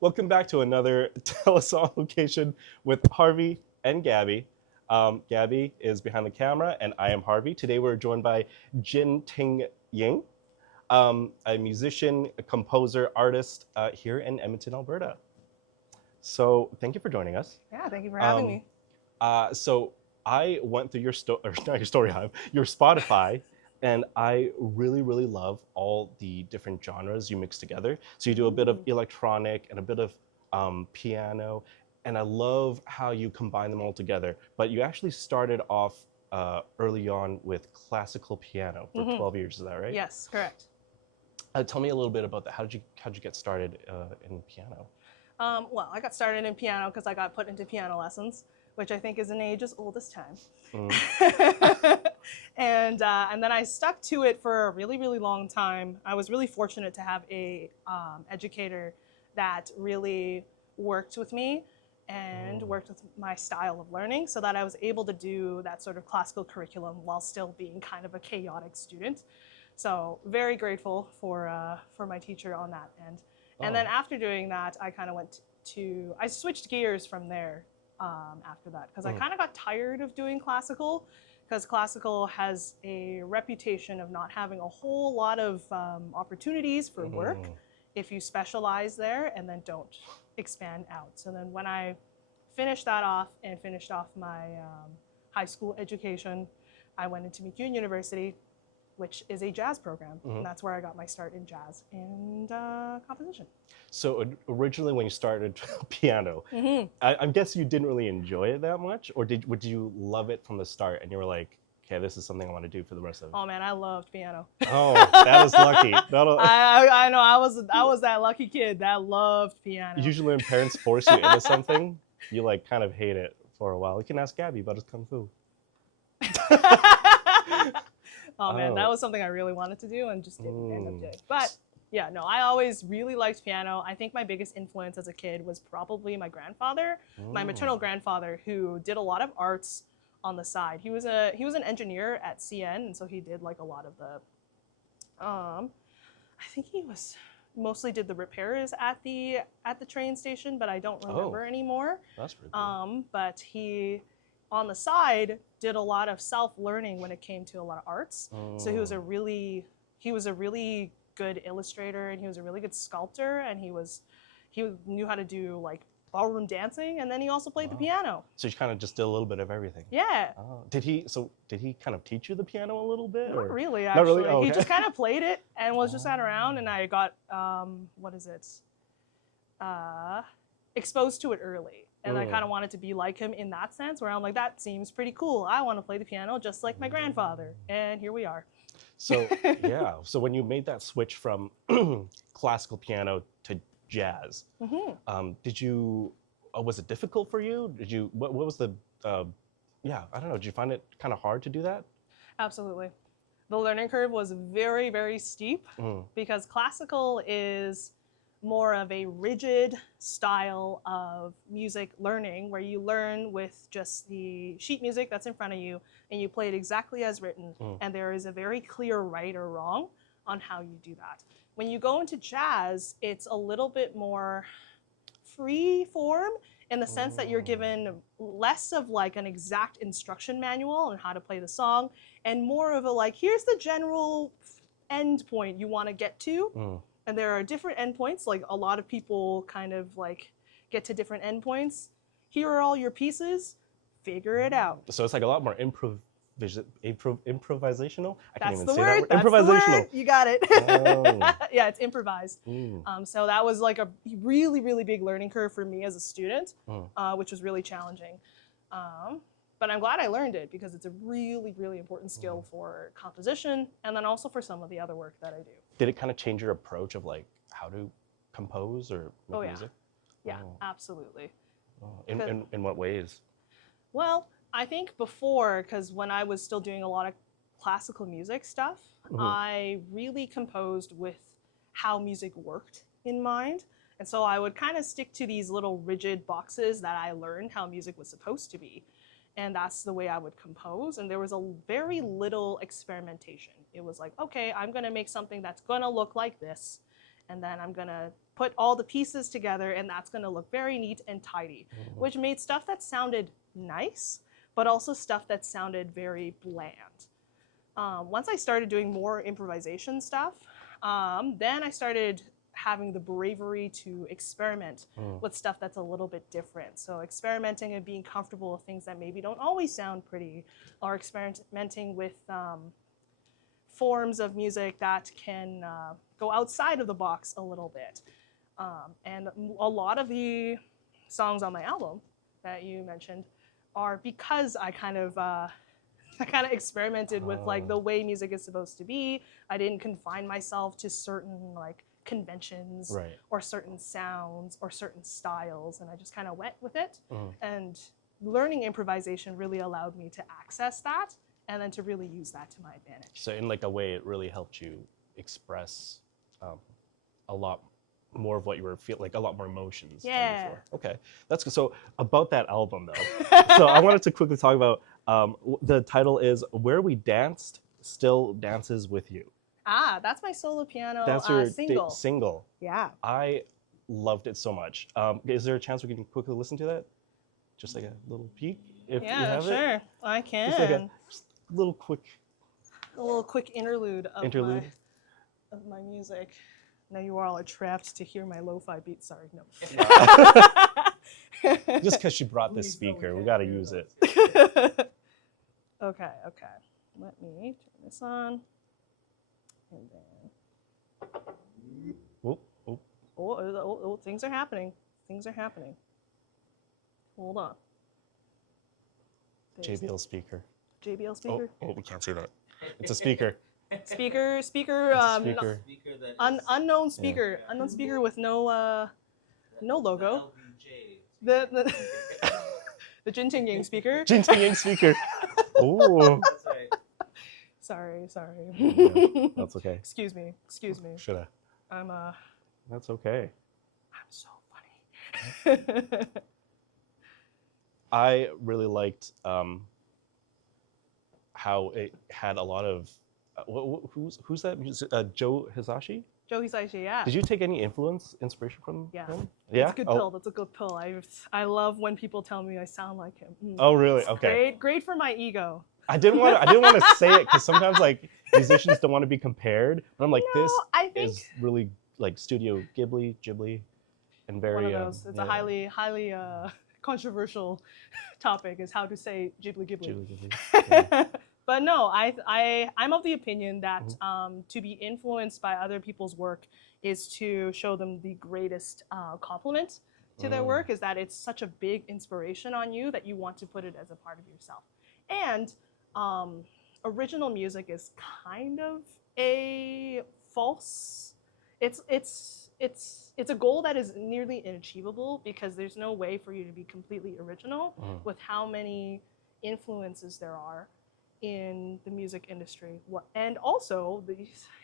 Welcome back to another telesong location with Harvey and Gabby. Gabby is behind the camera, and I am Harvey. Today we're joined by Jyn Ting Ying, a musician, a composer, artist here in Edmonton, Alberta. So thank you for joining us. Yeah, thank you for having me. So I went through not your StoryHive, your Spotify, and I really love all the different genres you mix together. So you do a bit of electronic and a bit of piano, and I love how you combine them all together. But you actually started off early on with classical piano for 12 years, is that right? Yes, correct. Tell me a little bit about that. How'd you get started in piano? Well, I got started in piano because I got put into piano lessons, which I think is an age as old as time. And then I stuck to it for a really long time. I was really fortunate to have a educator that really worked with me and worked with my style of learning so that I was able to do that sort of classical curriculum while still being kind of a chaotic student. So very grateful for my teacher on that end. And then after doing that, I kind of I switched gears from there after that because I kind of got tired of doing classical, because classical has a reputation of not having a whole lot of opportunities for work if you specialize there and then don't expand out. So then when I finished that off and finished off my high school education, I went into McEwan University, which is a jazz program. And that's where I got my start in jazz and composition. So originally when you started piano, I guess you didn't really enjoy it that much, or would you love it from the start and you were like, okay, this is something I want to do for the rest of it? Oh man, I loved piano. Oh, that is lucky. I know, I was that lucky kid that loved piano. Usually when parents force you into something, you like kind of hate it for a while. You can ask Gabby about his kung fu. Oh man, that was something I really wanted to do and just didn't end up doing. But yeah, no, I always really liked piano. I think my biggest influence as a kid was probably my grandfather, my maternal grandfather, who did a lot of arts on the side. He was an engineer at CN, and so he did like a lot of the I think he was mostly did the repairs at the train station, but I don't remember anymore. That's pretty cool. But he on the side did a lot of self-learning when it came to a lot of arts. So he was a really good illustrator, and he was a really good sculptor, and he knew how to do like ballroom dancing, and then he also played the piano. So you kind of just did a little bit of everything. Yeah. Oh. Did he kind of teach you the piano a little bit? Not or? really, actually. Not really? Oh, okay. He just kind of played it and was just sat around, and I got exposed to it early. And I kind of wanted to be like him in that sense, where I'm like, that seems pretty cool. I want to play the piano just like my grandfather. And here we are. So, yeah. So when you made that switch from classical piano to jazz, was it difficult for you? What was the, I don't know, did you find it kind of hard to do that? Absolutely. The learning curve was very steep because classical is more of a rigid style of music learning, where you learn with just the sheet music that's in front of you and you play it exactly as written, and there is a very clear right or wrong on how you do that. When you go into jazz, it's a little bit more free form in the sense that you're given less of like an exact instruction manual on how to play the song, and more of a like, here's the general end point you want to get to. And there are different endpoints, like a lot of people kind of like get to different endpoints. Here are all your pieces, figure it out. So it's like a lot more improvisational? I can't That's even the say word. that word. That's the word. You got it. Oh. Yeah, it's improvised. So that was like a really big learning curve for me as a student, which was really challenging. But I'm glad I learned it because it's a really important skill for composition, and then also for some of the other work that I do. Did it kind of change your approach of like how to compose or make music? Yeah, absolutely. In what ways? Well, I think before, because when I was still doing a lot of classical music stuff, I really composed with how music worked in mind. And so I would kind of stick to these little rigid boxes that I learned how music was supposed to be. And that's the way I would compose. And there was a very little experimentation. It was like, okay, I'm gonna make something that's gonna look like this. and then I'm gonna put all the pieces together, and that's gonna look very neat and tidy, which made stuff that sounded nice, but also stuff that sounded very bland. Once I started doing more improvisation stuff, then I started having the bravery to experiment with stuff that's a little bit different. So experimenting and being comfortable with things that maybe don't always sound pretty, or experimenting with forms of music that can go outside of the box a little bit. And a lot of the songs on my album that you mentioned are because I kind of experimented with like the way music is supposed to be. I didn't confine myself to certain like conventions or certain sounds or certain styles, and I just kind of went with it. And learning improvisation really allowed me to access that and then to really use that to my advantage. So in like a way, it really helped you express a lot more of what you were feeling, like a lot more emotions than before. Okay, that's good. So about that album though, so I wanted to quickly talk about, the title is Where We Danced Still Dances With You. Ah, that's my solo piano That's your single. Single. Yeah. I loved it so much. Is there a chance we can quickly listen to that? Just like a little peek, if you have it? Sure, I can. Just like a little quick interlude of my music. Now you all are trapped to hear my lo-fi beats. Sorry, no. Just because she brought this speaker, we got to use it. Okay. Let me turn this on. And then... Oh, things are happening. Hold on. JBL speaker. JBL speaker? Oh, we can't see that. It's a speaker. Speaker, unknown speaker. Yeah. Unknown speaker with no logo. The Jyn Ting Ying speaker. Jyn Ting Ying speaker. Ooh. Sorry. Yeah, that's okay. Excuse me. Should I? That's okay. I'm so funny. I really liked how it had a lot of who's that? Joe Hisaishi? Joe Hisaishi, yeah. Did you take any inspiration from him? Yeah. That's a good pill. That's a good pill. I love when people tell me I sound like him. Oh, really? Okay. Great for my ego. I didn't want to say it because sometimes like musicians don't want to be compared, but I'm like, this is really like Studio Ghibli, and very. One of those. It's a highly controversial topic, is how to say Ghibli. Yeah. But no, I'm of the opinion that to be influenced by other people's work is to show them the greatest compliment to their work, is that it's such a big inspiration on you that you want to put it as a part of yourself. And original music is kind of a false, it's a goal that is nearly inachievable, because there's no way for you to be completely original with how many influences there are in the music industry. And also,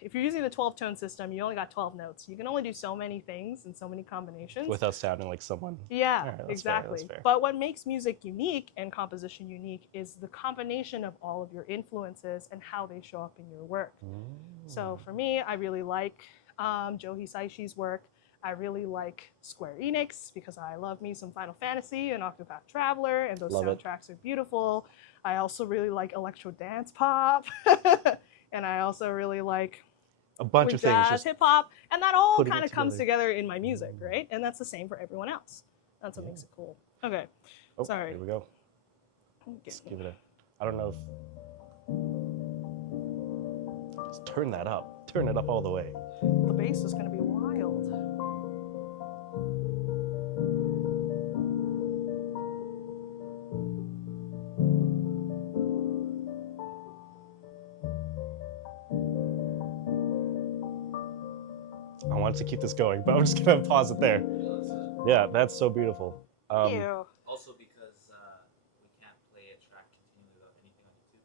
if you're using the 12-tone system, you only got 12 notes. You can only do so many things and so many combinations. Without sounding like someone. Yeah, right, exactly. Fair. But what makes music unique and composition unique is the combination of all of your influences and how they show up in your work. So for me, I really like Joe Hisaishi's work. I really like Square Enix because I love me some Final Fantasy and Octopath Traveler, and those soundtracks are beautiful. I also really like electro dance pop, and I also really like a bunch of things, jazz, hip hop, and that all kind of comes together in my music, right? And that's the same for everyone else. That's what makes it cool. Okay, sorry. Here we go. Let's give it I don't know if... Just turn that up. Turn it up all the way. The bass is going to be wild. I wanted to keep this going, but I'm just going to pause it there. Yeah, that's so beautiful. Thank you. Also because we can't play a track continually without anything on YouTube.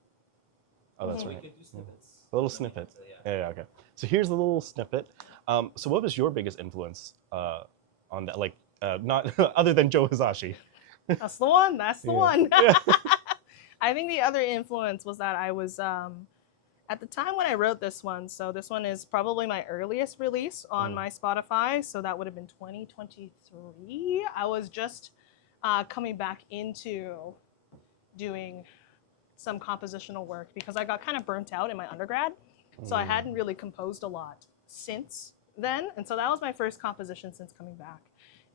Oh, that's right. We could do snippets. A little snippet. Yeah, okay. So here's the little snippet. So what was your biggest influence on that? Like, not other than Joe Hisaishi? That's the one. I think the other influence was that I was At the time when I wrote this one, so this one is probably my earliest release on my Spotify, so that would have been 2023. I was just coming back into doing some compositional work because I got kind of burnt out in my undergrad, so I hadn't really composed a lot since then, and so that was my first composition since coming back.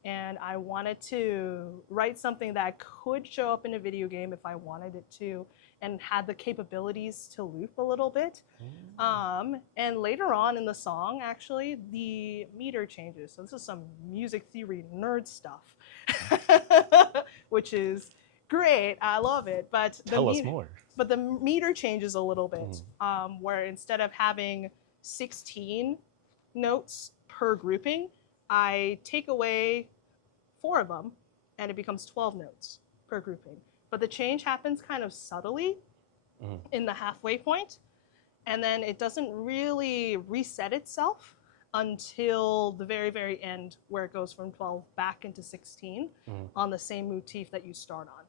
And I wanted to write something that could show up in a video game if I wanted it to, and had the capabilities to loop a little bit. And later on in the song, actually, the meter changes. So this is some music theory nerd stuff, which is great. I love it. But Tell us more. But the meter changes a little bit, where instead of having 16 notes per grouping, I take away 4 of them, and it becomes 12 notes per grouping. But the change happens kind of subtly in the halfway point, and then it doesn't really reset itself until the very, very end, where it goes from 12 back into 16 on the same motif that you start on.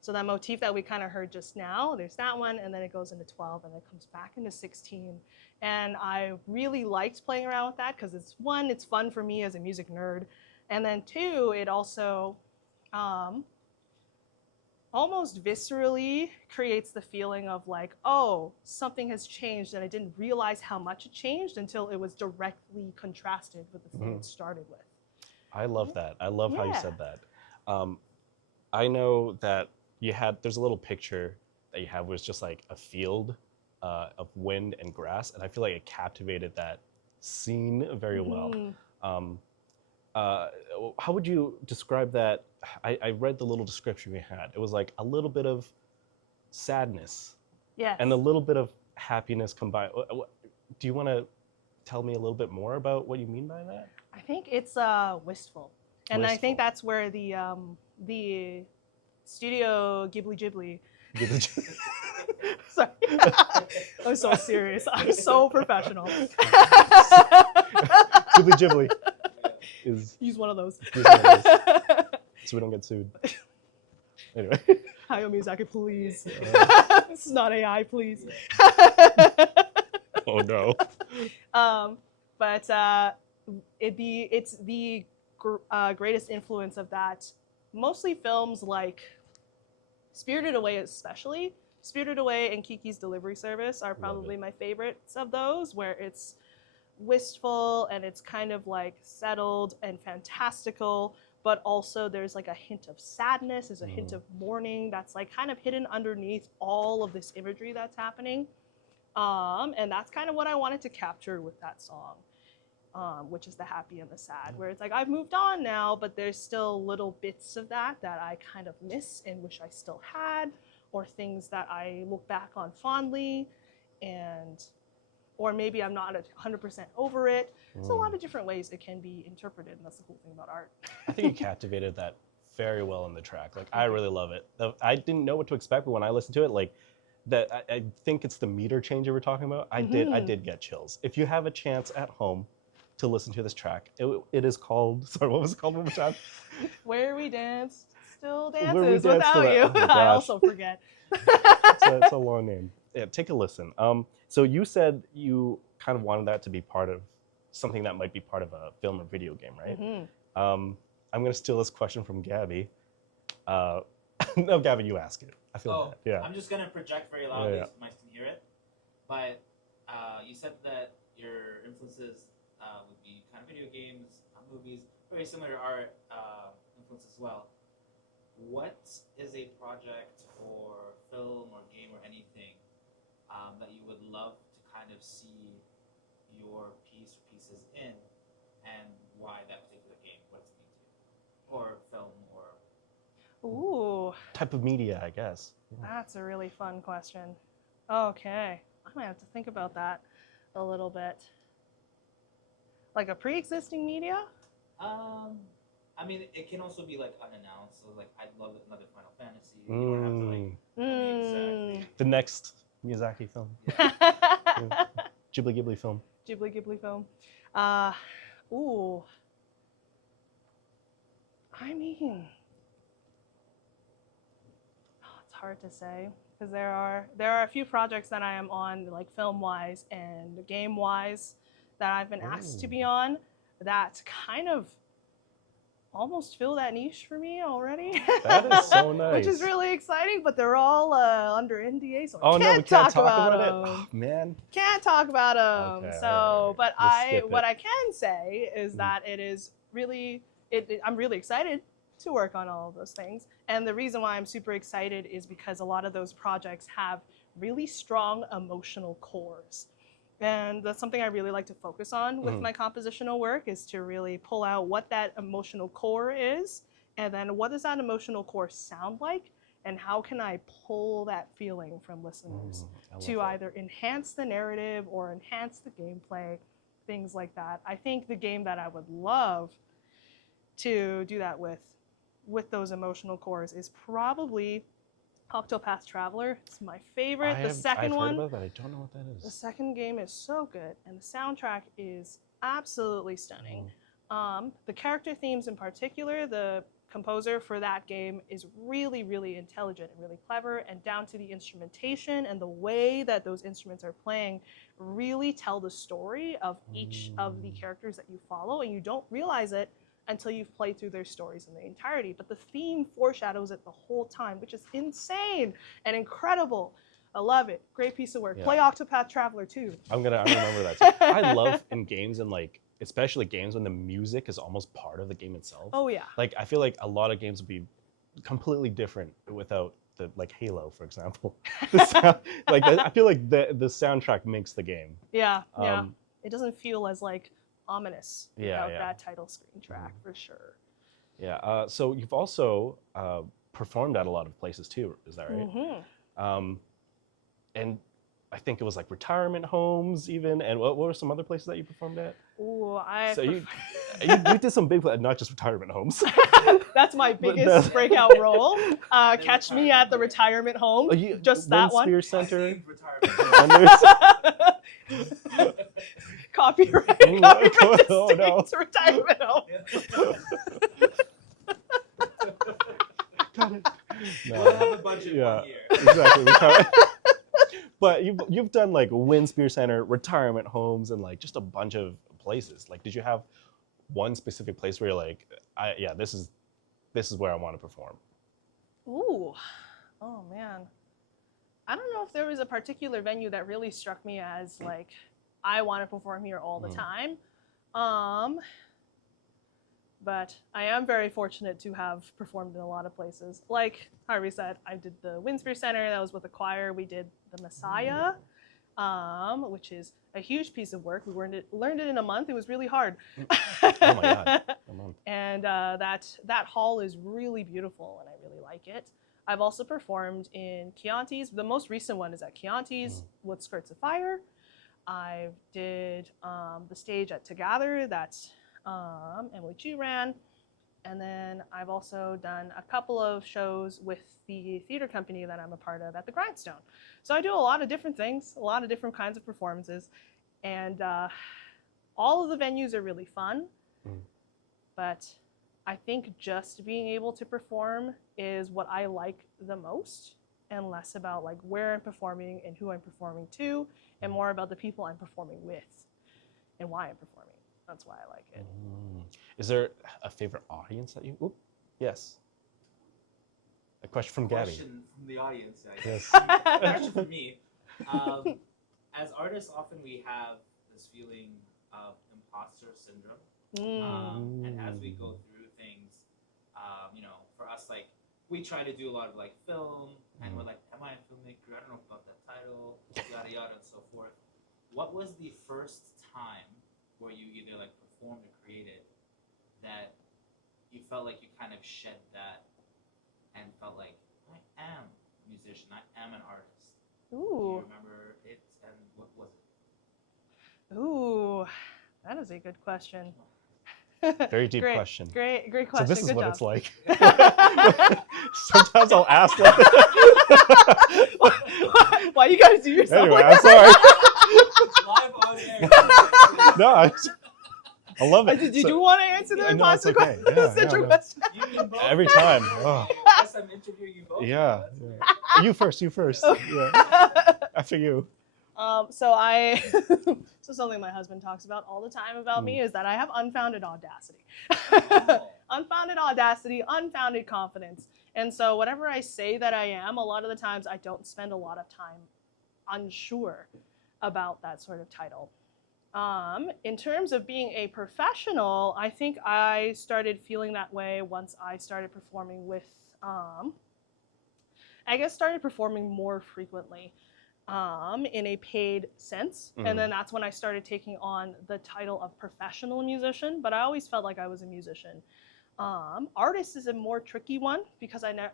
So that motif that we kind of heard just now, there's that one, and then it goes into 12, and it comes back into 16. And I really liked playing around with that because it's one, it's fun for me as a music nerd, and then 2, it also almost viscerally creates the feeling of like, oh, something has changed, and I didn't realize how much it changed until it was directly contrasted with the thing it started with. I love that. I love how you said that. I know that there's a little picture that you have where it's just like a field of wind and grass, and I feel like it captivated that scene very well. How would you describe that? I read the little description we had. It was like a little bit of sadness and a little bit of happiness combined. Do you want to tell me a little bit more about what you mean by that? I think it's wistful. And I think that's where the Studio Ghibli. Sorry. I'm so serious. I'm so professional. Ghibli is... Use one of those. So we don't get sued. Anyway. Hayao Miyazaki, please. This is not AI, please. Oh, no. But it's the greatest influence of that. Mostly films like Spirited Away, especially. Spirited Away and Kiki's Delivery Service are probably my favorites of those, where it's wistful and it's kind of like settled and fantastical, but also there's like a hint of sadness, there's a hint of mourning that's like kind of hidden underneath all of this imagery that's happening. And that's kind of what I wanted to capture with that song. Which is the happy and the sad, where it's like I've moved on now, but there's still little bits of that I kind of miss and wish I still had, or things that I look back on fondly, or maybe I'm not 100% over it. There's a lot of different ways it can be interpreted, and that's the cool thing about art. I think you captivated that very well in the track. Like, I really love it. I didn't know what to expect, but when I listened to it, like, I think it's the meter change you were talking about. I did get chills. If you have a chance at home to listen to this track, it is called, sorry, what was it called one more time? Where We Dance Still Dances Where We Dance Without Still You. Oh I also forget. It's a long name. Yeah, take a listen. So you said you kind of wanted that to be part of something that might be part of a film or video game, right? I'm going to steal this question from Gabby. No, Gabby, you ask it. I feel bad. Yeah. I'm just going to project very loudly so Mike can hear it. But you said that your influences would be kind of video games, movies, very similar to art influence as well. What is a project or film or game or anything that you would love to kind of see your piece or pieces in, and why that particular game? What does it mean to you? Or film, or... Ooh. Type of media, I guess. That's a really fun question. Okay. I might have to think about that a little bit. Like a pre-existing media? I mean, it can also be like unannounced. So like, I'd love another Final Fantasy. You don't have to like tell me exactly. The next Miyazaki film. Ghibli film. Ghibli film. Ooh. I mean, it's hard to say. because there are a few projects that I am on, like film-wise and game-wise, that I've been asked to be on that kind of almost fill that niche for me already. That is so nice. Which is really exciting, but they're all under NDA, so Oh I no, we can't can't talk about it. them. Oh, man. Can't talk about them. Okay, So, all right. but We'll skip what it. I can say is that it is really, I'm really excited to work on all of those things. And the reason why I'm super excited is because a lot of those projects have really strong emotional cores. And that's something I really like to focus on with my compositional work, is to really pull out what that emotional core is, and then what does that emotional core sound like, and how can I pull that feeling from listeners to either enhance the narrative or enhance the gameplay, things like that. I think the game that I would love to do that with those emotional cores is probably Octopath Traveler. It's my favorite. The second one. I've heard about that. I don't know what that is. The second game is so good, and the soundtrack is absolutely stunning. The character themes in particular, the composer for that game is really, really intelligent and really clever, and down to the instrumentation and the way that those instruments are playing really tell the story of each of the characters that you follow, and you don't realize it until you've played through their stories in their entirety. But the theme foreshadows it the whole time, which is insane and incredible. I love it. Great piece of work. Yeah. Play Octopath Traveler too. I'm gonna remember that too. I love in games, and like especially games when the music is almost part of the game itself. Oh yeah. Like I feel like a lot of games would be completely different without the, like Halo, for example. The sound, like I feel like the soundtrack makes the game. Yeah, yeah. It doesn't feel as like ominous without yeah. that title screen track for sure. Yeah. So you've also performed at a lot of places too. Is that right? And I think it was like retirement homes even. And what were some other places that you performed at? Ooh, So you did some big, not just retirement homes. That's my biggest breakout role. Catch me at the retirement home. Just that one. Spear Center. Copyright. Oh no. Retirement home. We'll have a budget one year. Exactly. But you've done like Spear Center, retirement homes, and like just a bunch of places. Like, did you have one specific place where you're like, this is where I want to perform? Ooh, oh man, I don't know if there was a particular venue that really struck me as like I want to perform here all the time. But I am very fortunate to have performed in a lot of places. Like Harvey said, I did the Spear Center. That was with a choir. We did the Messiah, which is a huge piece of work. We learned it in a month. It was really hard. Oh my God. And that hall is really beautiful, and I really like it. I've also performed in Chianti's. The most recent one is at Chianti's with Skirts of Fire. I did the stage at Together. That's Emily Chu ran. And then I've also done a couple of shows with the theater company that I'm a part of at the Grindstone. So I do a lot of different things, a lot of different kinds of performances. And all of the venues are really fun. But I think just being able to perform is what I like the most, and less about like where I'm performing and who I'm performing to, and more about the people I'm performing with and why I'm performing. That's why I like it. Is there a favorite audience that you? Oop, yes. A question from Gabby. Question from the audience, guys. Yes. A question from me. As artists, often we have this feeling of imposter syndrome, and as we go through things, for us, like we try to do a lot of like film, and we're like, "Am I a filmmaker? I don't know about that title, yada yada, and so forth." What was the first time where you either like performed or created that you felt like you kind of shed that and felt like, I am a musician, I am an artist? Ooh. Do you remember it, and what was it? Ooh, that is a good question. Very deep question. Great question. So this is good what job. it's like. Sometimes I'll ask like Why you gotta do yourself anyway, like I'm that? sorry. Live on air. No, I love it. Did you want to answer the imposter it's okay. question? Yeah, question? You can both. Every time. Oh. Yes, I'm interviewing you both. Yeah. You first. Okay. Yeah. After you. So I, so something my husband talks about all the time about me is that I have unfounded audacity. Unfounded audacity, unfounded confidence. And so whatever I say that I am, a lot of the times I don't spend a lot of time unsure about that sort of title. In terms of being a professional, I think I started feeling that way once I started performing with, started performing more frequently in a paid sense. And then that's when I started taking on the title of professional musician, but I always felt like I was a musician. Artist is a more tricky one because I know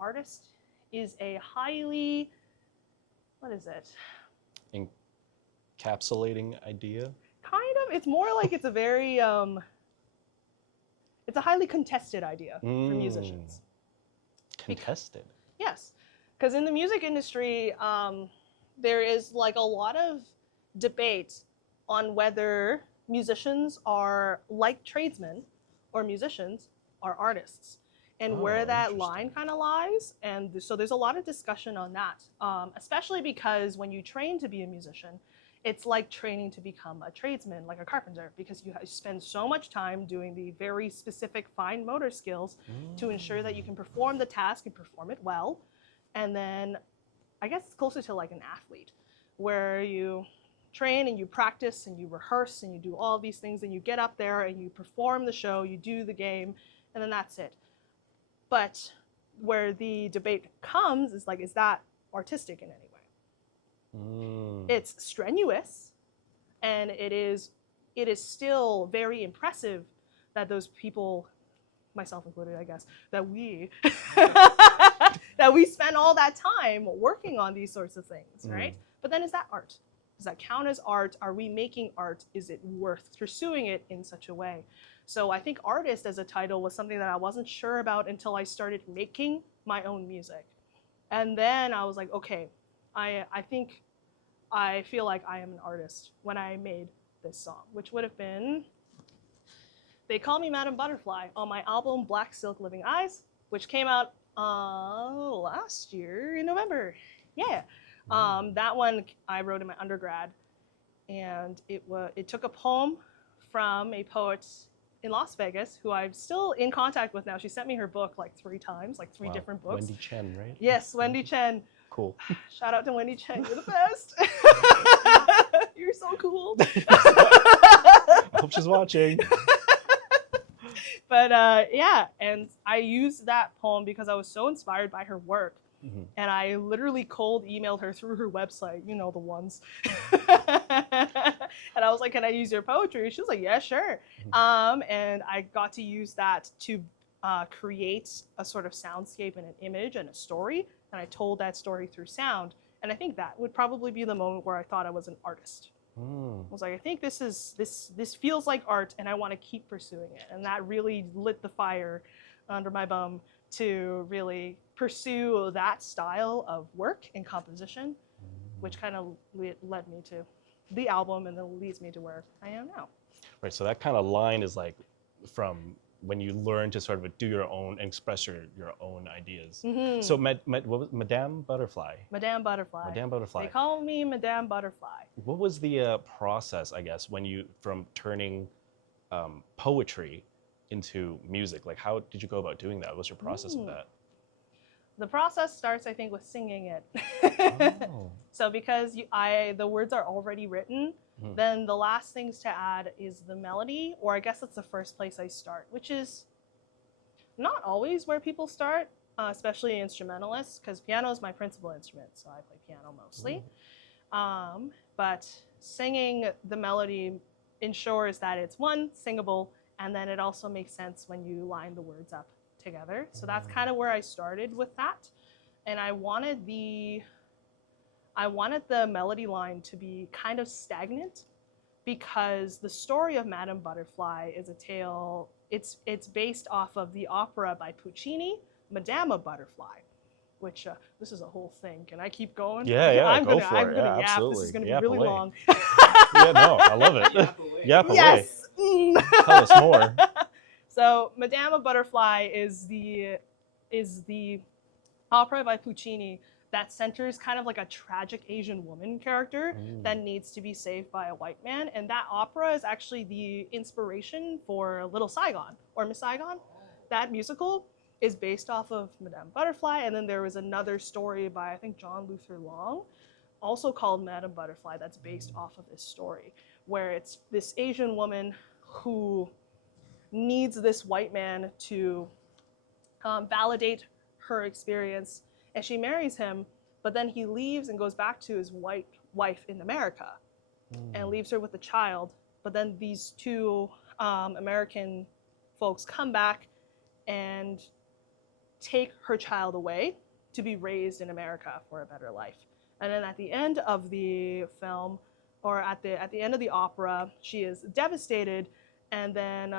artist is a highly, what is it? Encapsulating idea? Kind of. It's more like it's a very, it's a highly contested idea for musicians. Contested? Yes. Because in the music industry, there is like a lot of debate on whether musicians are like tradesmen or musicians are artists and where that line kind of lies. And so there's a lot of discussion on that, especially because when you train to be a musician, it's like training to become a tradesman, like a carpenter, because you spend so much time doing the very specific fine motor skills to ensure that you can perform the task and perform it well. And then I guess it's closer to like an athlete, where you train and you practice and you rehearse and you do all these things and you get up there and you perform the show, you do the game, and then that's it. But where the debate comes is like, is that artistic in any way? It's strenuous, and it is still very impressive that those people, myself included, I guess, that we that we spend all that time working on these sorts of things, right? But then is that art? Does that count as art? Are we making art? Is it worth pursuing it in such a way? So I think artist as a title was something that I wasn't sure about until I started making my own music. And then I was like, okay, I feel like I am an artist when I made this song, which would have been They Call Me Madam Butterfly on my album Black Silk Living Eyes, which came out last year in November. Yeah. That one I wrote in my undergrad, and it took a poem from a poet in Las Vegas who I'm still in contact with now. She sent me her book like 3 times, like 3 different books. Wendy Chen, right? Yes, Wendy Chen. Cool. Shout out to Wendy Chen. You're the best. You're so cool. I hope she's watching. But yeah, and I used that poem because I was so inspired by her work. And I literally cold emailed her through her website, you know, the ones. And I was like, can I use your poetry? She was like, yeah, sure. And I got to use that to create a sort of soundscape and an image and a story. And I told that story through sound. And I think that would probably be the moment where I thought I was an artist. I was like, I think this feels like art, and I want to keep pursuing it. And that really lit the fire under my bum to really pursue that style of work and composition, which kind of led me to the album and then leads me to where I am now. Right, so that kind of line is like from when you learn to sort of do your own and express your own ideas. So what was Madame Butterfly? Madame Butterfly. Madame Butterfly. They call me Madame Butterfly. What was the process, I guess, when you, from turning poetry into music? Like, how did you go about doing that? What was your process of that? The process starts, I think, with singing it. So because the words are already written, then the last things to add is the melody, or I guess that's the first place I start, which is not always where people start, especially instrumentalists, because piano is my principal instrument, so I play piano mostly. But singing the melody ensures that it's one, singable, and then it also makes sense when you line the words up together. So that's kind of where I started with that. And I wanted the melody line to be kind of stagnant, because the story of Madame Butterfly is a tale, it's based off of the opera by Puccini, Madama Butterfly, which this is a whole thing. Can I keep going? Yeah, I'm go gonna for it. Yeah, yap. absolutely. This is gonna be Yap really away. long. Yeah, no, I love it. Yap away. Yes. Tell us more. So Madama Butterfly is the opera by Puccini that centers kind of like a tragic Asian woman character that needs to be saved by a white man. And that opera is actually the inspiration for Little Saigon or Miss Saigon. That musical is based off of Madame Butterfly. And then there was another story by, I think, John Luther Long, also called Madame Butterfly, that's based off of this story, where it's this Asian woman who needs this white man to validate her experience, and she marries him, but then he leaves and goes back to his white wife in America and leaves her with a child. But then these two American folks come back and take her child away to be raised in America for a better life. And then at the end of the film, or at the end of the opera, she is devastated, and then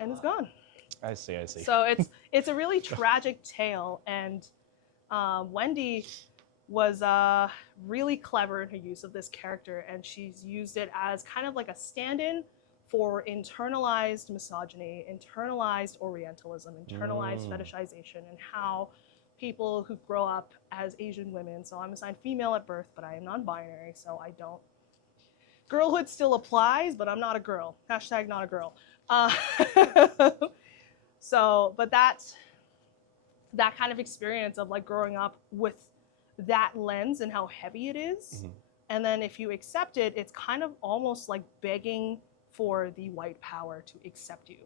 and is gone. I see. So it's a really tragic tale, and Wendy was really clever in her use of this character, and she's used it as kind of like a stand-in for internalized misogyny, internalized Orientalism, internalized fetishization, and how people who grow up as Asian women, so I'm assigned female at birth, but I am non-binary, so I don't. Girlhood still applies, but I'm not a girl. Hashtag not a girl. So, but that kind of experience of like growing up with that lens and how heavy it is, and then if you accept it, it's kind of almost like begging for the white power to accept you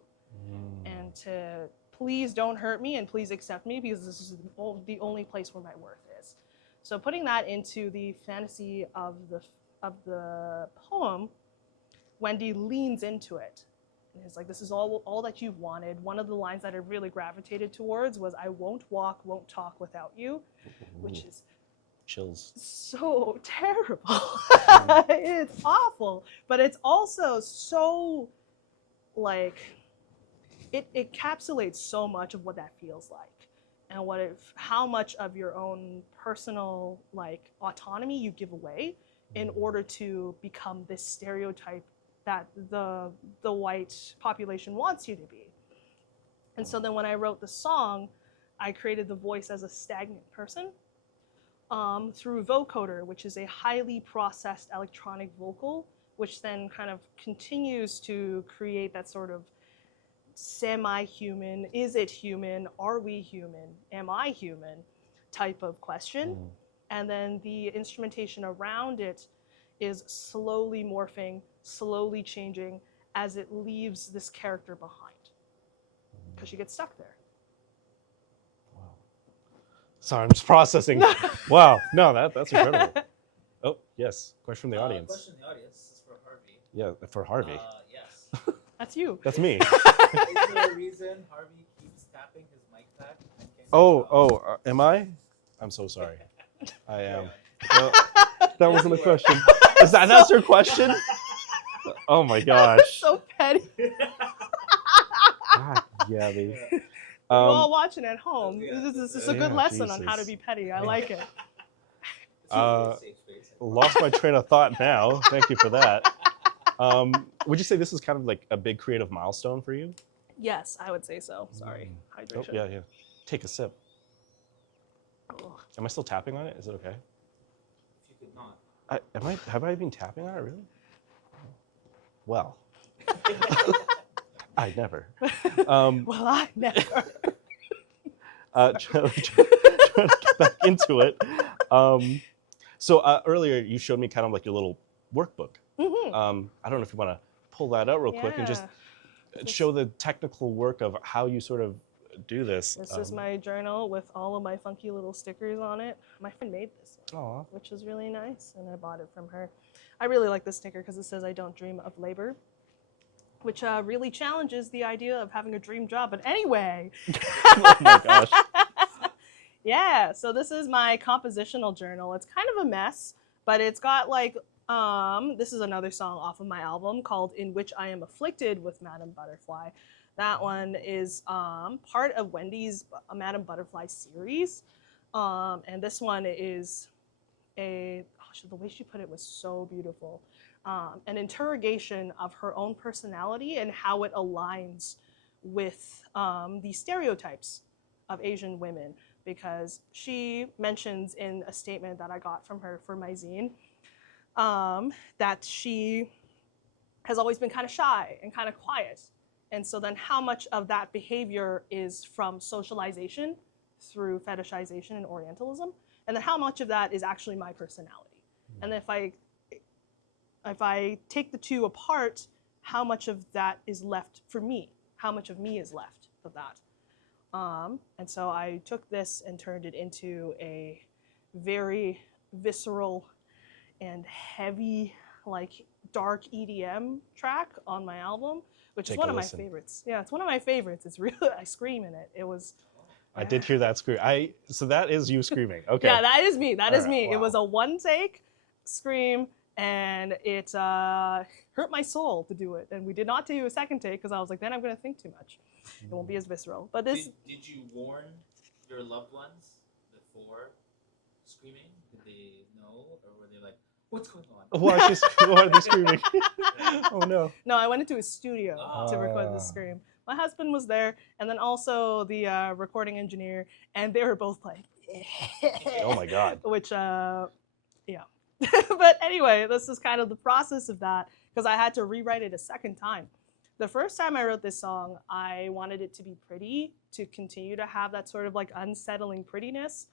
and to please don't hurt me and please accept me because this is the only place where my worth is. So putting that into the fantasy of the poem, Wendy leans into it. And it's like, this is all that you've wanted. One of the lines that I really gravitated towards was, I won't walk, won't talk without you, which is chills. So terrible. It's awful, but it's also so like, it encapsulates so much of what that feels like, and how much of your own personal like autonomy you give away in order to become this stereotype that the white population wants you to be. And so then when I wrote the song, I created the voice as a stagnant person through vocoder, which is a highly processed electronic vocal, which then kind of continues to create that sort of semi-human, is it human, are we human, am I human type of question. And then the instrumentation around it is slowly morphing, slowly changing as it leaves this character behind, because she gets stuck there. Wow. Sorry, I'm just processing. Wow, no, that's incredible. Oh, yes, question from the audience. Question from the audience. This is for Harvey. Yeah, for Harvey. Yes. That's you. That's me. Is there a reason Harvey keeps tapping his mic pad? Am I? I'm so sorry. I am. Well, that wasn't a question. That's your question? Oh my gosh. So petty. God, Gabby. We're all watching at home. This is a good lesson on how to Jesus. be petty. I like it. Lost my train of thought now. Thank you for that. Would you say this is kind of like a big creative milestone for you? Yes, I would say so. Sorry. Oh, Hydration. yeah. Take a sip. Oh. Am I still tapping on it? Is it okay? If you could not. Have I been tapping on it, really? Well, I never. Well, I never. Trying to get back into it. So earlier you showed me kind of like your little workbook. I don't know if you want to pull that out real quick and just show the technical work of how you sort of do this. This is my journal with all of my funky little stickers on it. My friend made this one, which is really nice, and I bought it from her. I really like this sticker because it says, I don't dream of labor, which really challenges the idea of having a dream job. But anyway. Oh my gosh. Yeah, so this is my compositional journal. It's kind of a mess, but it's got like, this is another song off of my album called In Which I Am Afflicted with Madame Butterfly. That one is part of Wendy's Madame Butterfly series. And this one is the way she put it was so beautiful. An interrogation of her own personality and how it aligns with the stereotypes of Asian women. because she mentions in a statement that I got from her for my zine that she has always been kind of shy and kind of quiet. And so then how much of that behavior is from socialization through fetishization and Orientalism, and then how much of that is actually my personality. And if I take the two apart, how much of that is left for me? How much of me is left of that? And so I took this and turned it into a very visceral and heavy, like dark EDM track on my album, which is one of my favorites. Yeah, it's one of my favorites. It's really, I scream in it. It was. I did hear that scream. So that is you screaming. Okay. Yeah, that is me. That is me. Wow. It was a one take scream, and it hurt my soul to do it. And we did not do a second take because I was like, then I'm going to think too much. It won't be as visceral. But this. Did you warn your loved ones before screaming? Did they know, or were they like, what's going on? Why are they screaming? Oh no. No, I went into a studio to record the scream. My husband was there, and then also the recording engineer, and they were both like, oh my God. Which, yeah. But anyway, this is kind of the process of that, because I had to rewrite it a second time. The first time I wrote this song, I wanted it to be pretty, to continue to have that sort of like unsettling prettiness.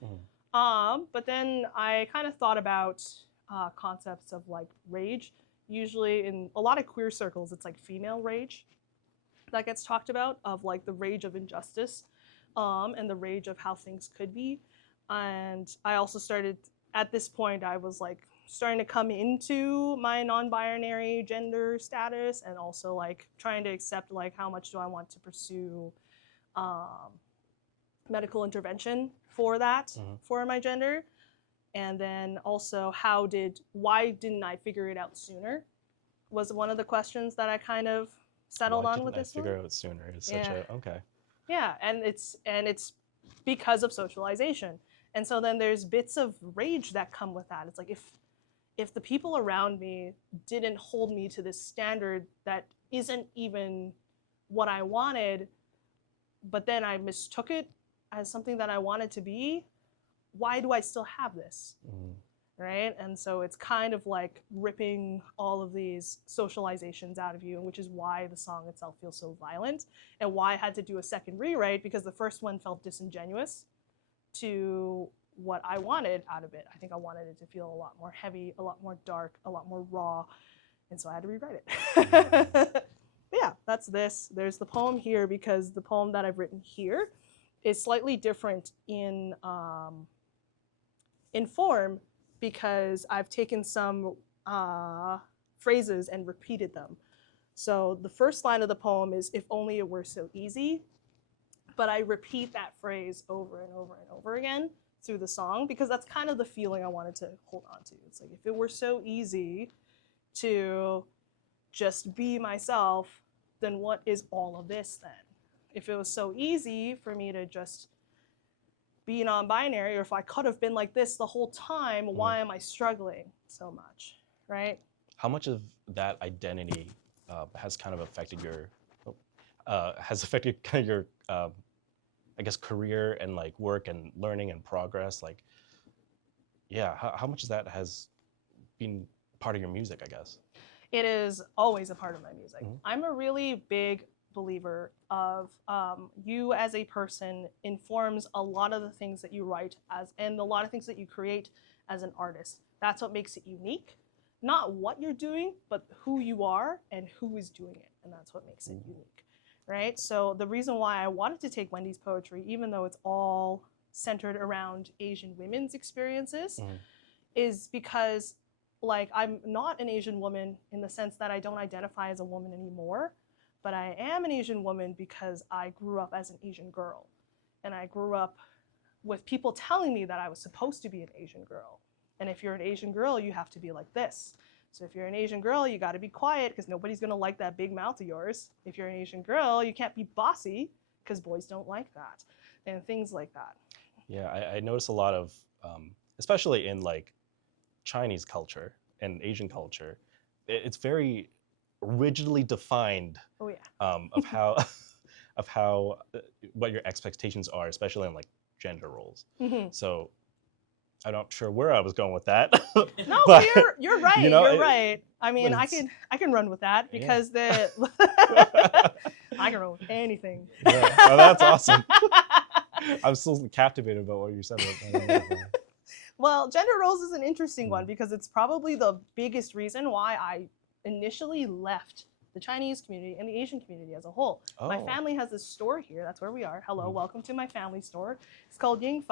But then I kind of thought about concepts of like rage. Usually in a lot of queer circles, it's like female rage that gets talked about, of like the rage of injustice and the rage of how things could be. And I also started, at this point, I was like starting to come into my non-binary gender status, and also like trying to accept like how much do I want to pursue medical intervention for that, for my gender. And then also why didn't I figure it out sooner, was one of the questions that I kind of settled on with this one. Figure out sooner. It's such a, okay. Yeah, and it's because of socialization. And so then there's bits of rage that come with that. It's like if the people around me didn't hold me to this standard that isn't even what I wanted, but then I mistook it as something that I wanted to be, why do I still have this? Right? And so it's kind of like ripping all of these socializations out of you, which is why the song itself feels so violent, and why I had to do a second rewrite, because the first one felt disingenuous to what I wanted out of it. I think I wanted it to feel a lot more heavy, a lot more dark, a lot more raw, and so I had to rewrite it. But yeah, that's this. There's the poem here, because the poem that I've written here is slightly different in form, because I've taken some phrases and repeated them. So the first line of the poem is, "If only it were so easy," but I repeat that phrase over and over and over again through the song, because that's kind of the feeling I wanted to hold on to. It's like, if it were so easy to just be myself, then what is all of this then? If it was so easy for me to just be non-binary, or if I could have been like this the whole time, why am I struggling so much, right? How much of that identity has kind of affected your, I guess, career and like work and learning and progress? Like, yeah, how much of that has been part of your music, I guess? It is always a part of my music. I'm a really big believer of you as a person informs a lot of the things that you write and a lot of things that you create as an artist. That's what makes it unique. Not what you're doing, but who you are and who is doing it. And that's what makes it unique, right? So the reason why I wanted to take Wendy's poetry, even though it's all centered around Asian women's experiences, is because like I'm not an Asian woman in the sense that I don't identify as a woman anymore. But I am an Asian woman because I grew up as an Asian girl. And I grew up with people telling me that I was supposed to be an Asian girl. And if you're an Asian girl, you have to be like this. So if you're an Asian girl, you gotta be quiet because nobody's gonna like that big mouth of yours. If you're an Asian girl, you can't be bossy because boys don't like that. And things like that. Yeah, I notice a lot of, especially in like Chinese culture and Asian culture, it's very rigidly defined of how what your expectations are, especially in like gender roles. Mhm. So I'm not sure where I was going with that. No, but you're right. you know, you're right. I mean, but I can run with that Yeah. because the I can run with anything. Yeah. Oh, that's awesome. I'm still captivated about what you said. About that. Well, gender roles is an interesting one Mm. because it's probably the biggest reason why I initially left the Chinese community and the Asian community as a whole. My Oh. family has this store here. That's where we are. Hello, Mm. welcome to my family store. It's called Ying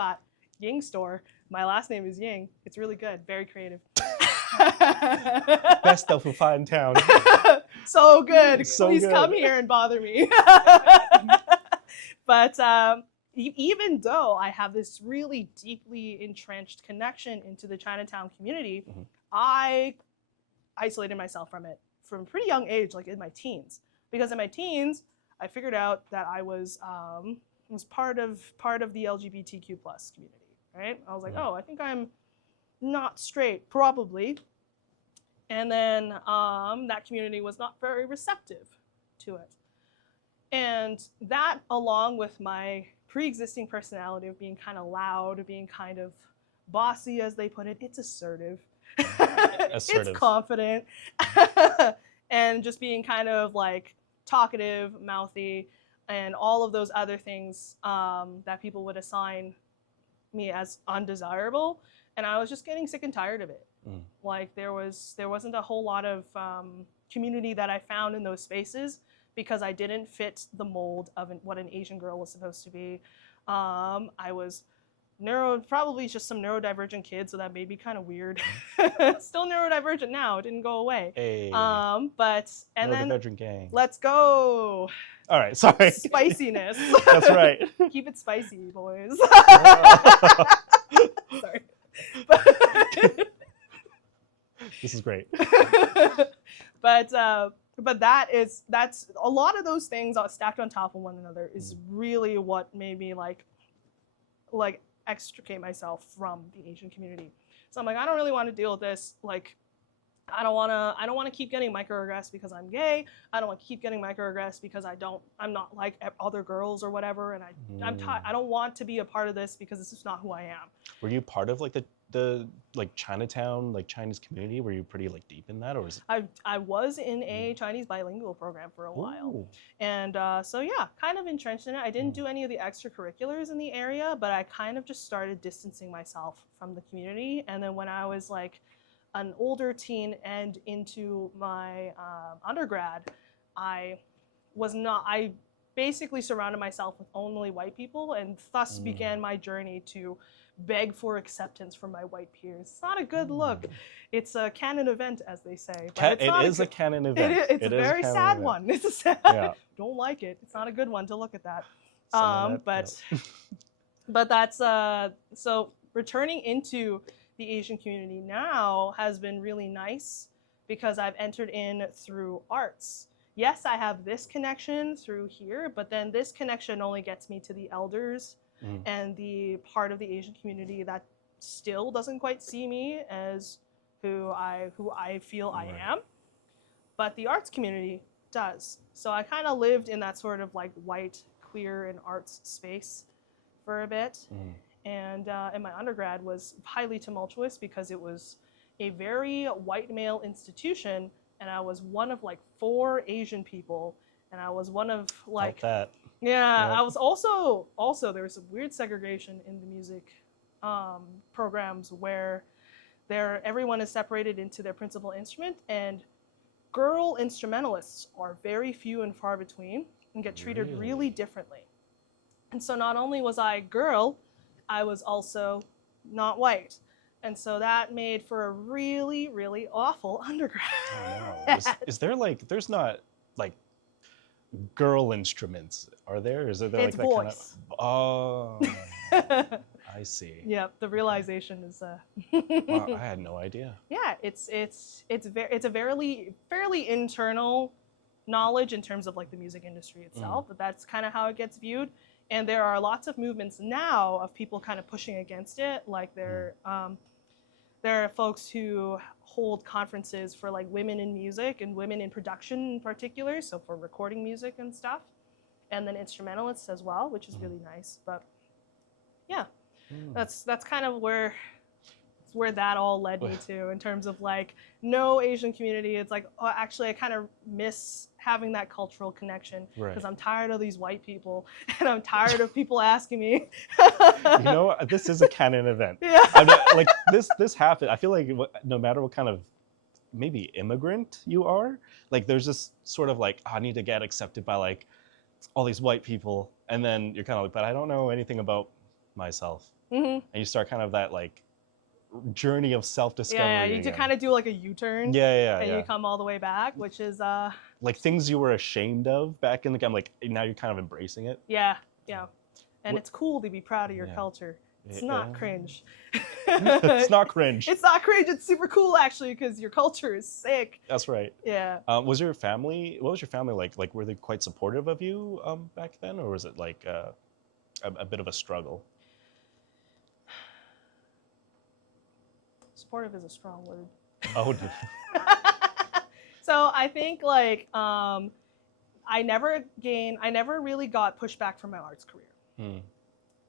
Store. My last name is Ying. It's really good, very creative. Best tofu pie in town. So good. So Please good. come here and bother me. But even though I have this really deeply entrenched connection into the Chinatown community, Mhm. I isolated myself from it from a pretty young age, like in my teens. Because in my teens, I figured out that I was part of the LGBTQ plus community. Right? I was like, Mhm. oh, I think I'm not straight, probably. And then that community was not very receptive to it. And that, along with my pre-existing personality of being kind of loud, being kind of bossy, as they put it, it's assertive. Assertive. It's confident. And just being kind of like talkative, mouthy, and all of those other things that people would assign me as undesirable. And I was just getting sick and tired of it. Mm. Like there wasn't a whole lot of community that I found in those spaces because I didn't fit the mold of what an Asian girl was supposed to be. I was probably just some neurodivergent kid, so that made me kind of weird. Still neurodivergent now, it didn't go away. Hey. But and then Neurodivergent gang. let's go. All right, sorry. Spiciness. That's right. Keep it spicy, boys. Oh. Sorry. This is great. But that's a lot of those things stacked on top of one another is really what made me like extricate myself from the Asian community. So I'm like, I don't really want to deal with this. Like, I don't want to keep getting microaggressed because I'm gay. I don't want to keep getting microaggressed because I'm not like other girls or whatever. And I don't want to be a part of this because this is not who I am. Were you part of like the like Chinatown, like Chinese community? Were you pretty like deep in that, or was it? I was in a Chinese bilingual program for a while. Ooh. And so yeah, kind of entrenched in it. I didn't do any of the extracurriculars in the area, but I kind of just started distancing myself from the community. And then when I was like an older teen and into my undergrad, I basically surrounded myself with only white people, and thus began my journey to beg for acceptance from my white peers. It's not a good look. It's a canon event, as they say. But It is a canon event. It's a very sad one. It's a sad. Yeah. Don't like it. It's not a good one to look at that. But But that's so returning into the Asian community now has been really nice because I've entered in through arts. Yes, I have this connection through here, but then this connection only gets me to the elders and the part of the Asian community that still doesn't quite see me as who I feel I am. But the arts community does. So I kind of lived in that sort of like white, queer, and arts space for a bit. And my undergrad was highly tumultuous because it was a very white male institution, and I was one of like 4 Asian people, and I was one of like that. Yeah, Yep. I was also there was some weird segregation in the music programs where everyone is separated into their principal instrument, and girl instrumentalists are very few and far between and get treated really differently. And so not only was I girl, I was also not white. And so that made for a really, really awful undergrad. Oh, no. Is there like, there's not like girl instruments, are there? Is there It's like voice. that kind of, oh, I see. Yep, the realization is Wow, I had no idea. yeah, it's a fairly internal knowledge in terms of like the music industry itself, but that's kind of how it gets viewed. And there are lots of movements now of people kind of pushing against it. Like there are folks who hold conferences for like women in music and women in production in particular, so for recording music and stuff, and then instrumentalists as well, which is really nice. But yeah, that's kind of where that all led me to, in terms of like no Asian community. It's like, oh, actually I kind of miss having that cultural connection, because I'm tired of these white people, and I'm tired of people asking me. You know, this is a canon event. Yeah. Like this happened. I feel like no matter what kind of maybe immigrant you are, like there's this sort of like, I need to get accepted by like all these white people, and then you're kind of like, but I don't know anything about myself. And you start kind of that like journey of self-discovery. Yeah, you kind of do like a U-turn. And you come all the way back, which is like things you were ashamed of back in the game, like now you're kind of embracing it. Yeah. And it's cool to be proud of your culture. It's not cringe. It's not cringe. It's not cringe. It's super cool, actually, because your culture is sick. That's right. Yeah. What was your family like? Like, were they quite supportive of you back then, or was it like a bit of a struggle? Supportive is a strong word. Oh. So I think like I never really got pushback from my arts career.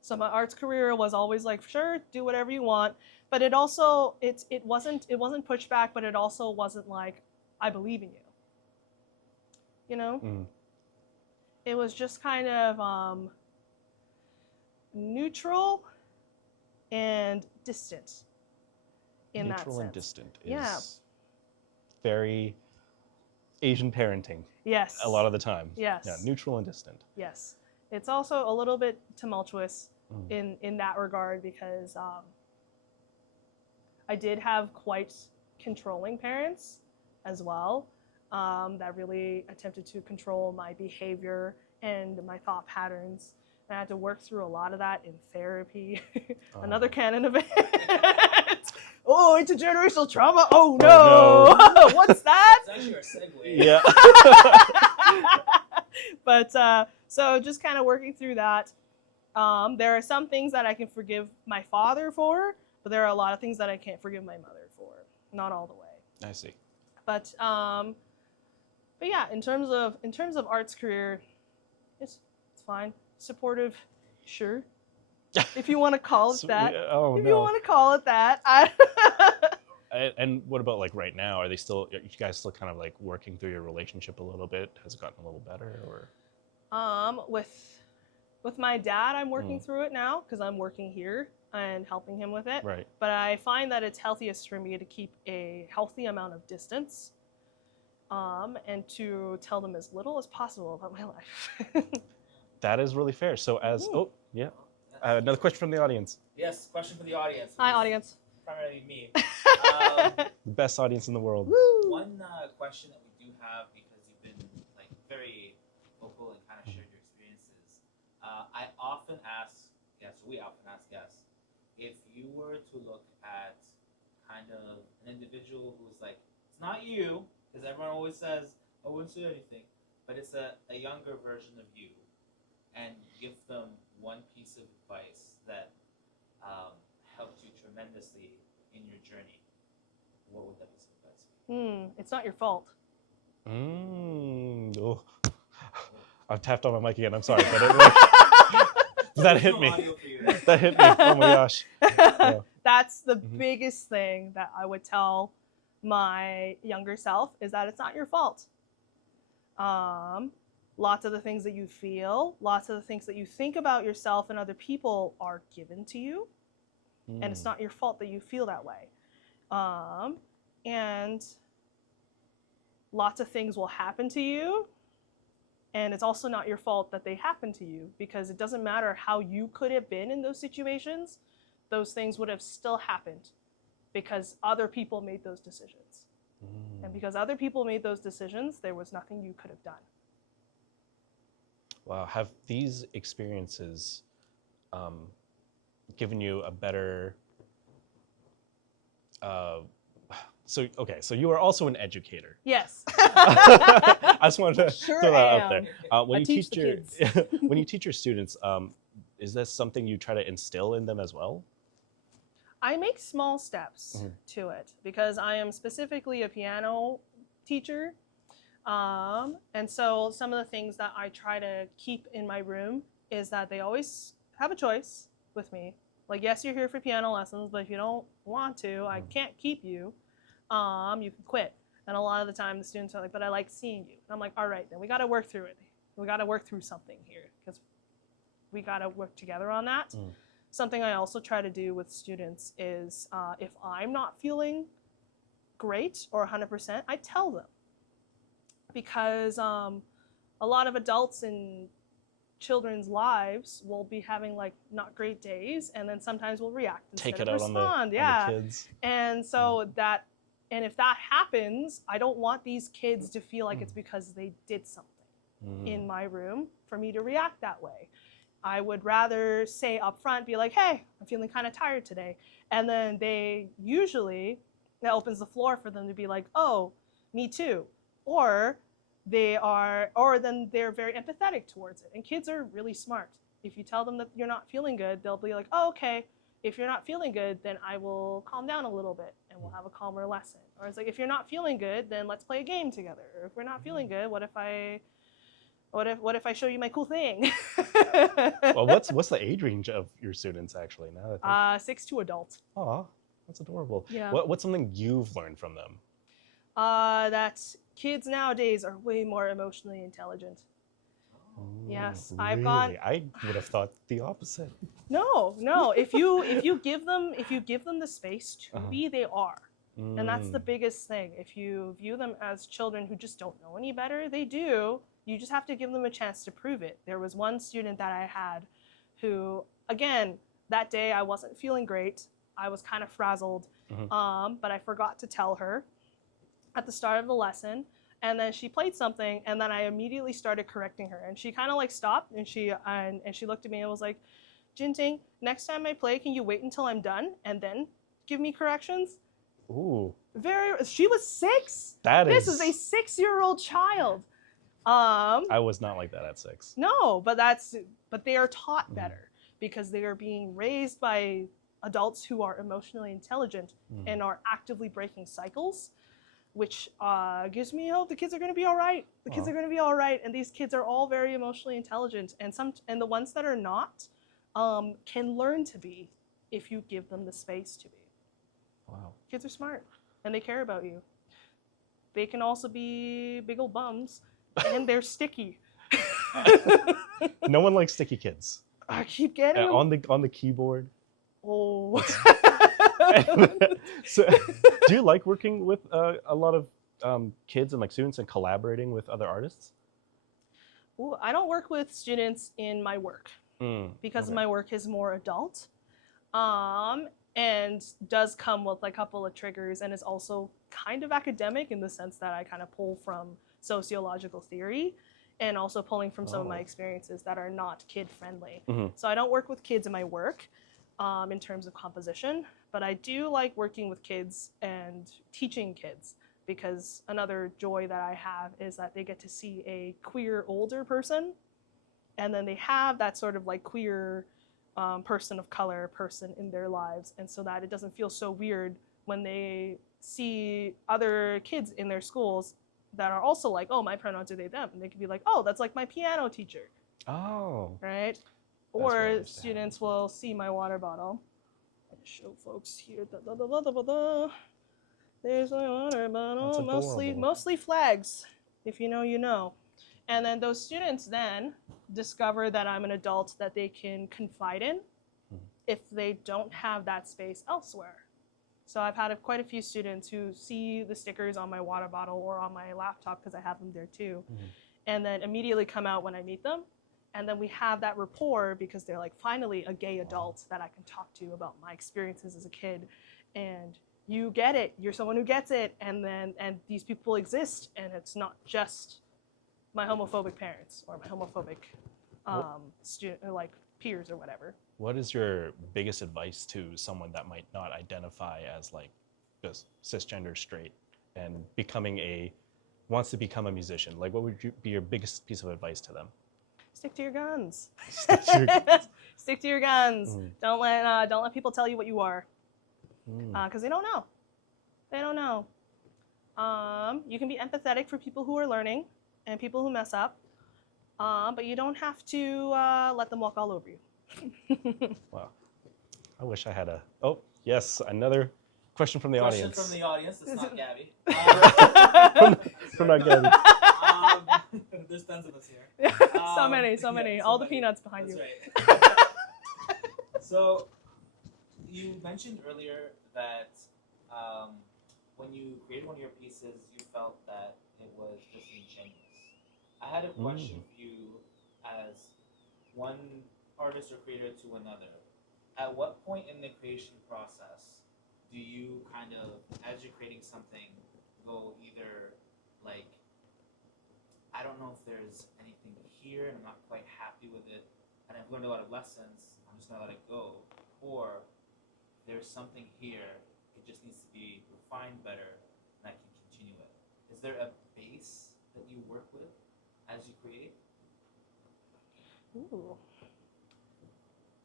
So my arts career was always like, sure, do whatever you want, but it also it wasn't pushback, but it also wasn't like, I believe in you. You know? It was just kind of neutral and distant in that sense. Neutral and distant is very Asian parenting. Yes. A lot of the time. Yes. Yeah, neutral and distant. Yes. It's also a little bit tumultuous in that regard, because I did have quite controlling parents as well, that really attempted to control my behavior and my thought patterns. And I had to work through a lot of that in therapy. Another canon event. Oh, intergenerational trauma. Oh no. What's that? It's actually our segue. Yeah. But so just kind of working through that. There are some things that I can forgive my father for, but there are a lot of things that I can't forgive my mother for. Not all the way. I see. But yeah, in terms of arts career, it's fine. Supportive, sure. If you want to call it that. Oh, if no. you want to call it that. And what about like right now? Are you guys still kind of like working through your relationship a little bit? Has it gotten a little better, or? With my dad, I'm working through it now, because I'm working here and helping him with it. Right. But I find that it's healthiest for me to keep a healthy amount of distance, and to tell them as little as possible about my life. That is really fair. So another question from the audience. Yes, question for the audience. Hi, audience. Primarily me. The best audience in the world. Woo! One question that we do have, because you've been like very vocal and kind of shared your experiences. I often ask guests, or we often ask guests, if you were to look at kind of an individual who's like, it's not you, because everyone always says, I wouldn't say anything, but it's a younger version of you, and give them one piece of advice that helped you tremendously in your journey, what would that piece of advice be? It's not your fault. Oh. I've tapped on my mic again. I'm sorry, but that hit me. That hit me. Oh my gosh. Yeah. That's the biggest thing that I would tell my younger self, is that it's not your fault. Lots of the things that you feel, lots of the things that you think about yourself and other people are given to you. And it's not your fault that you feel that way. And lots of things will happen to you. And it's also not your fault that they happen to you, because it doesn't matter how you could have been in those situations. Those things would have still happened because other people made those decisions. And because other people made those decisions, there was nothing you could have done. Wow. Have these experiences given you a better... So you are also an educator. Yes. I just wanted to throw that out there. When you teach your students, is this something you try to instill in them as well? I make small steps to it, because I am specifically a piano teacher. And so some of the things that I try to keep in my room is that they always have a choice. with me. Like, yes, you're here for piano lessons, but if you don't want to, I can't keep you. You can quit. And a lot of the time the students are like, but I like seeing you. And I'm like, all right, then we got to work through it. We got to work through something here because we got to work together on that. Something I also try to do with students is if I'm not feeling great or 100%, I tell them. Because a lot of adults in children's lives will be having like not great days, and then sometimes we'll react instead Take it of out respond. on the kids. And so that, and if that happens, I don't want these kids to feel like it's because they did something in my room for me to react that way. I would rather say up front, be like, hey, I'm feeling kind of tired today. And then that opens the floor for them to be like, oh, me too. Or then they're very empathetic towards it. And kids are really smart. If you tell them that you're not feeling good, they'll be like, oh, okay. If you're not feeling good, then I will calm down a little bit and we'll have a calmer lesson. Or it's like, if you're not feeling good, then let's play a game together. Or if we're not feeling good, what if I show you my cool thing? Well, what's the age range of your students actually now? 6 to adult. Oh, that's adorable. Yeah. What's something you've learned from them? That kids nowadays are way more emotionally intelligent. Yes, really? I would have thought the opposite. No. If you give them the space to be, they are. And that's the biggest thing. If you view them as children who just don't know any better, they do. You just have to give them a chance to prove it. There was one student that I had who, again, that day I wasn't feeling great. I was kind of frazzled, but I forgot to tell her at the start of the lesson. And then she played something, and then I immediately started correcting her. And she kind of like stopped, and she looked at me and was like, Jyn Ting, next time I play, can you wait until I'm done and then give me corrections? Ooh. She was 6. This is a 6-year-old child. I was not like that at 6. No, but they are taught better because they are being raised by adults who are emotionally intelligent and are actively breaking cycles, which gives me hope. The kids are going to be all right. The kids are going to be all right, and these kids are all very emotionally intelligent, and the ones that are not can learn to be if you give them the space to be. Wow. Kids are smart, and they care about you. They can also be big old bums, and they're sticky. No one likes sticky kids. I keep getting them. On the keyboard. Oh. So, do you like working with a lot of kids and like students and collaborating with other artists? Ooh, I don't work with students in my work because my work is more adult, and does come with a couple of triggers, and is also kind of academic in the sense that I kind of pull from sociological theory and also pulling from some of my experiences that are not kid-friendly. So I don't work with kids in my work in terms of composition, but I do like working with kids and teaching kids, because another joy that I have is that they get to see a queer older person, and then they have that sort of like queer person of color person in their lives, and so that it doesn't feel so weird when they see other kids in their schools that are also like, oh, my pronouns are they, them, and they can be like, oh, that's like my piano teacher. Oh. Right? Or students will see my water bottle. I just show folks here. There's my water bottle. Mostly flags. If you know, you know. And then those students then discover that I'm an adult that they can confide in if they don't have that space elsewhere. So I've had quite a few students who see the stickers on my water bottle or on my laptop, because I have them there too, and then immediately come out when I meet them. And then we have that rapport because they're like, finally, a gay adult that I can talk to about my experiences as a kid. And you get it. You're someone who gets it. And these people exist. And it's not just my homophobic parents or my homophobic student, or like peers or whatever. What is your biggest advice to someone that might not identify as like just cisgender straight and wants to become a musician? Like, what would be your biggest piece of advice to them? Stick to your guns. Stick to your guns. Stick to your guns. Don't let people tell you what you are, because they don't know. They don't know. You can be empathetic for people who are learning and people who mess up, but you don't have to let them walk all over you. Wow. I wish I had a. Oh yes, another question from the Question audience. from the audience. It's not Gabby. From not Gabby. There's tons of us here. so many. Yeah, All the many. peanuts behind That's you. right. So, you mentioned earlier that when you created one of your pieces, you felt that it was disingenuous. I had a question for you as one artist or creator to another. At what point in the creation process do you kind of, as you're creating something, go either like, I don't know if there's anything here and I'm not quite happy with it, and I've learned a lot of lessons, I'm just gonna let it go, or there's something here, it just needs to be refined better, and I can continue it. Is there a base that you work with as you create? Ooh.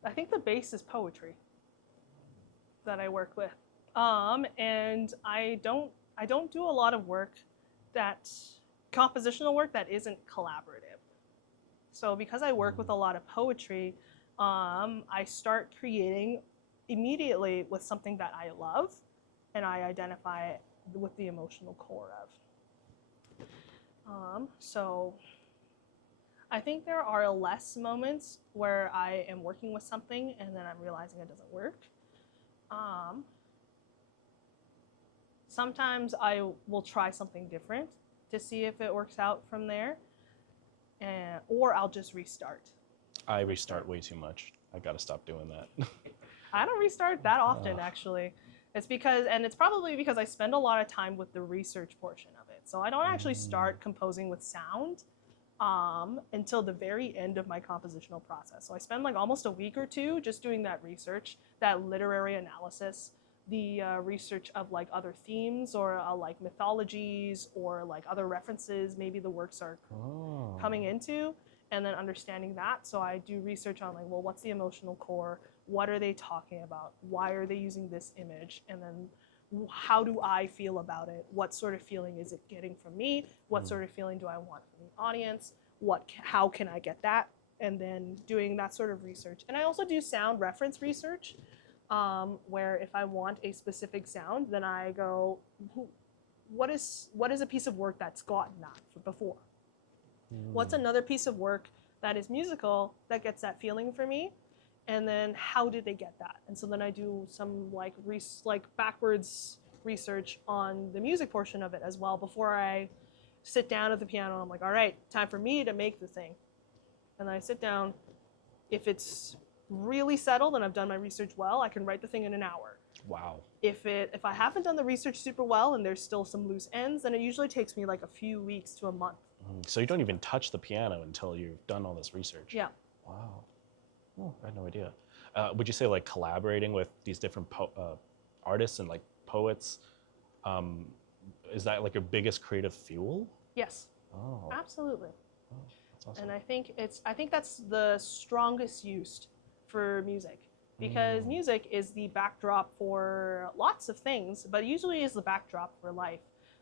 I think the base is poetry that I work with, and I don't do a lot of work compositional work that isn't collaborative. So because I work with a lot of poetry, I start creating immediately with something that I love, and I identify it with the emotional core of. So I think there are less moments where I am working with something and then I'm realizing it doesn't work. Sometimes I will try something different to see if it works out from there, or I'll just restart. I restart way too much. I gotta stop doing that. I don't restart that often, actually. It's probably because I spend a lot of time with the research portion of it. So I don't actually start composing with sound until the very end of my compositional process. So I spend like almost a week or two just doing that research, that literary analysis, the research of like other themes or like mythologies or like other references maybe the works are coming into, and then understanding that. So I do research on like, well, what's the emotional core? What are they talking about? Why are they using this image? And then how do I feel about it? What sort of feeling is it getting from me? What sort of feeling do I want from the audience? How can I get that? And then doing that sort of research. And I also do sound reference research, where if I want a specific sound, then I go, what is a piece of work that's gotten that before? What's another piece of work that is musical that gets that feeling for me? And then how did they get that? And so then I do some like backwards research on the music portion of it as well before I sit down at the piano. I'm like, all right, time for me to make the thing. And then I sit down. If it's really settled and I've done my research well, I can write the thing in an hour. Wow. If I haven't done the research super well and there's still some loose ends, then it usually takes me like a few weeks to a month. So you don't even touch the piano until you've done all this research? Yeah. Wow. Oh, I had no idea. Would you say like collaborating with these different artists and like poets, is that like your biggest creative fuel? Yes. Oh. Absolutely. Oh, that's awesome. And I think that's the strongest use for music, because music is the backdrop for lots of things, but usually is the backdrop for life.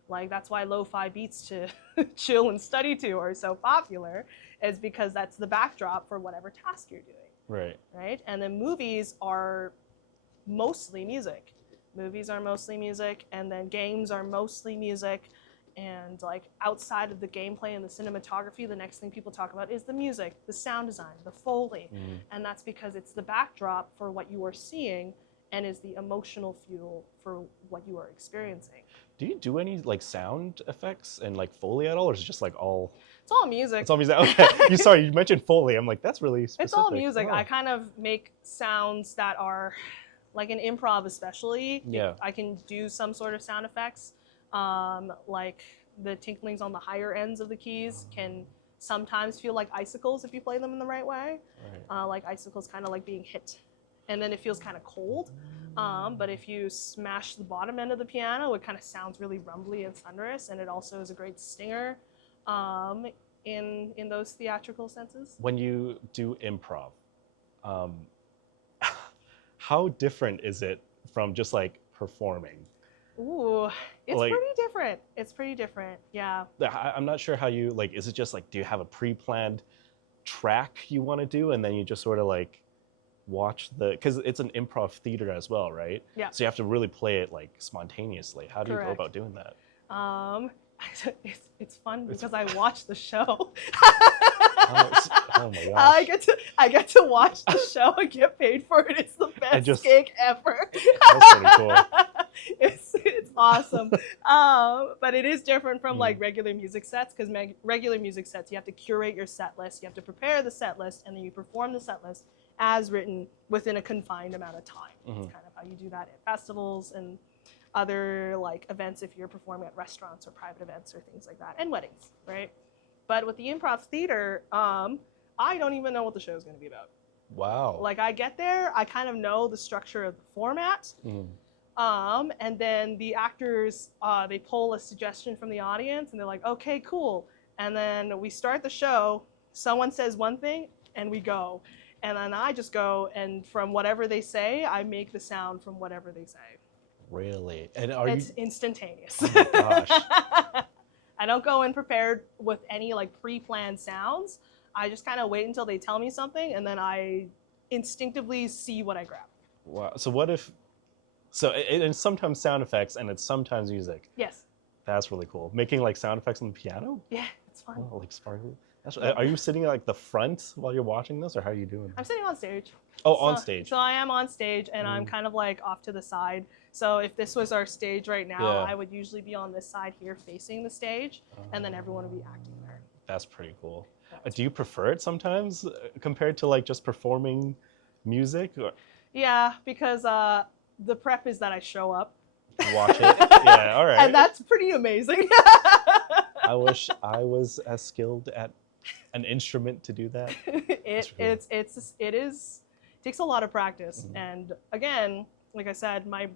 Like that's why lo-fi beats to chill and study to are so popular, is because that's the backdrop for whatever task you're doing. Right. Right? And then movies are mostly music. Movies are mostly music, and then games are mostly music. And like outside of the gameplay and the cinematography, the next thing people talk about is the music, the sound design, the Foley. And that's because it's the backdrop for what you are seeing and is the emotional fuel for what you are experiencing. Do you do any like sound effects and like Foley at all, or is it just like all? It's all music. It's all music. Okay. You mentioned Foley. I'm like, that's really specific. It's all music. Oh. I kind of make sounds that are like in improv, especially. Yeah. I can do some sort of sound effects. Like the tinklings on the higher ends of the keys can sometimes feel like icicles if you play them in the right way. Right. Like icicles kind of like being hit. And then it feels kind of cold. But if you smash the bottom end of the piano, it kind of sounds really rumbly and thunderous, and it also is a great stinger in those theatrical senses. When you do improv, how different is it from just like performing? Ooh, it's Like- pretty different. It's pretty different, yeah. I'm not sure how you like. Is it just like, do you have a pre-planned track you want to do, and then you just sort of like watch because it's an improv theater as well, right? Yeah. So you have to really play it like spontaneously. How do you go Correct. about doing that? It's fun because I watch the show. Oh my gosh. I get to watch the show and get paid for it. It's the best gig ever. That's pretty cool. It's awesome. But it is different from like regular music sets, because regular music sets, you have to curate your set list, you have to prepare the set list, and then you perform the set list as written within a confined amount of time. It's kind of how you do that at festivals and other like events if you're performing at restaurants or private events or things like that, and weddings, right? But with the improv theater, I don't even know what the show is going to be about. Wow. Like I get there, I kind of know the structure of the format, and then the actors, they pull a suggestion from the audience, and they're like, okay, cool. And then we start the show, someone says one thing, and we go. And then I just go, and from whatever they say, I make the sound from whatever they say. Really? And it's instantaneous. Oh my gosh. I don't go in prepared with any like pre-planned sounds. I just kind of wait until they tell me something, and then I instinctively see what I grab. Wow. So what if? So it's sometimes sound effects and it's sometimes music. Yes. That's really cool. Making like sound effects on the piano. Yeah, it's fun. Oh, like sparkly. Are you sitting at like the front while you're watching this, or how are you doing? I'm sitting on stage. Oh, on stage. So I am on stage, and I'm kind of like off to the side. So if this was our stage right now, I would usually be on this side here facing the stage, and then everyone would be acting there. That's pretty cool. Do you prefer it sometimes compared to like just performing music? Or? Yeah, because the prep is that I show up. Watch it. Yeah, all right. And that's pretty amazing. I wish I was as skilled at an instrument to do that. It takes a lot of practice. And again, like I said, my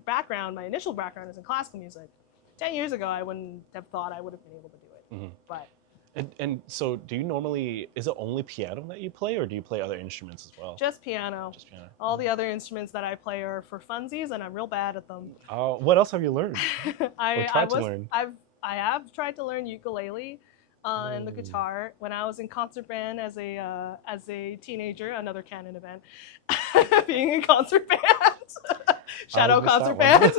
initial background is in classical music. 10 years ago, I wouldn't have thought I would have been able to do it. But and so do you normally, is it only piano that you play, or do you play other instruments as well? Just piano. Just piano. All the other instruments that I play are for funsies, and I'm real bad at them. What else have you learned? I have tried to learn ukulele and the Ooh. guitar when I was in concert band as a teenager. Another canon event, being in concert band, shadow concert band.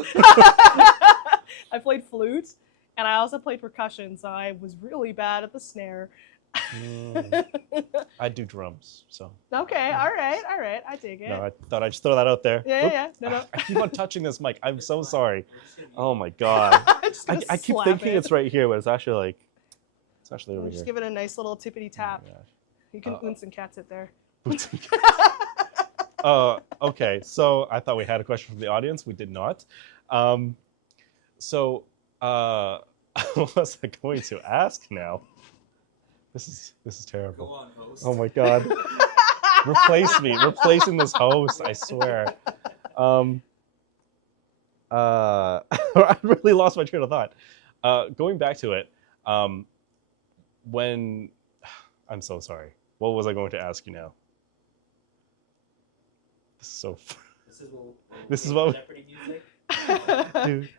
I played flute, and I also played percussion, so I was really bad at the snare. I do drums, so. Okay, all right, I take it. No, I thought I'd just throw that out there. Yeah. No. I keep on touching this mic. I'm so sorry. Oh my god. I keep thinking it's right here, but it's actually over here. Just give it a nice little tippity tap. Oh You can Boots and Cats it there. Okay, so I thought we had a question from the audience. We did not. What was I going to ask now? This is terrible. Go on, host. Oh my god. Replace me. Replacing this host, I swear. I really lost my train of thought. Going back to it, when I'm so sorry. What was I going to ask you now? This is what Jeopardy music.